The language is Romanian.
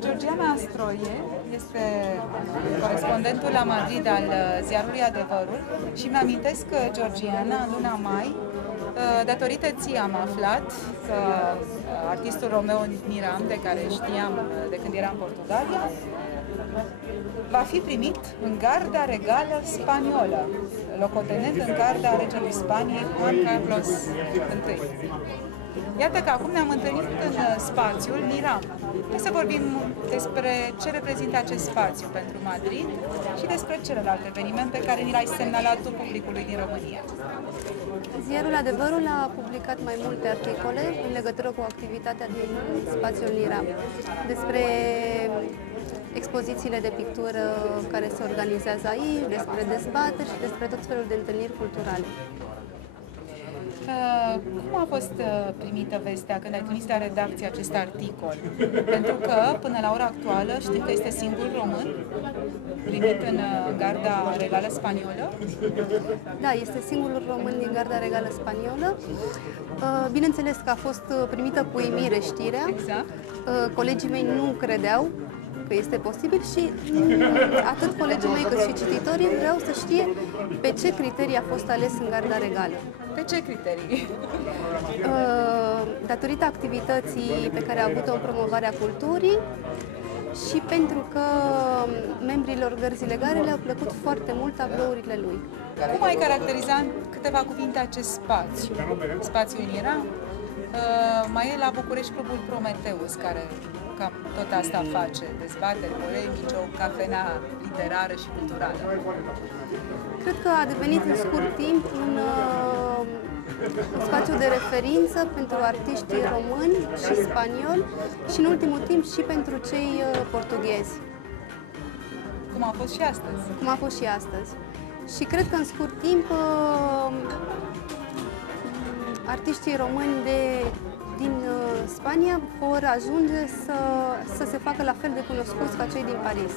Georgiana Astroie este corespondentul la Madrid al ziarului Adevărul și mi-amintesc că Georgiana, în luna mai, datorită ție am aflat că artistul Romeo Niram, de care știam de când era în Portugalia, va fi primit în garda regală spaniolă, locotenent în garda regelui Spaniei, Juan Carlos I. Iată că acum ne-am întâlnit în spațiul Niram. Să vorbim despre ce reprezintă acest spațiu pentru Madrid și despre celălalt eveniment pe care ni l-ai semnalat tu publicului din România. Ziarul Adevărul a publicat mai multe articole în legătură cu activitatea din spațiul Niram, despre expozițiile de pictură care se organizează aici, despre dezbateri și despre tot felul de întâlniri culturale. Cum a fost primită vestea când ai trimis la redacție acest articol? Pentru că, până la ora actuală, știm că este singurul român primit în garda regală spaniolă? Da, este singurul român din garda regală spaniolă. Bineînțeles că a fost primită cu uimire știrea. Exact. Colegii mei nu credeau că este posibil și atât colegii mei cât și cititorii vreau să știe pe ce criterii a fost ales în garda regală. Pe ce criterii? Datorită activității pe care a avut-o în promovarea culturii și pentru că membrilor gărzii legale le-au plăcut foarte mult tablourile lui. Cum ai caracteriza în câteva cuvinte acest spațiu? Spațiul Niram? Mai e la București Clubul Prometeus, care cam tot asta face, dezbateri polemice, o cafenea literară și culturală. Cred că a devenit în scurt timp un spațiu de referință pentru artiștii români și spanioli și în ultimul timp și pentru cei portughezi. Cum a fost și astăzi. Cum a fost și astăzi. Și cred că în scurt timp artiștii români din Spania vor ajunge să se facă la fel de cunoscuți ca cei din Paris.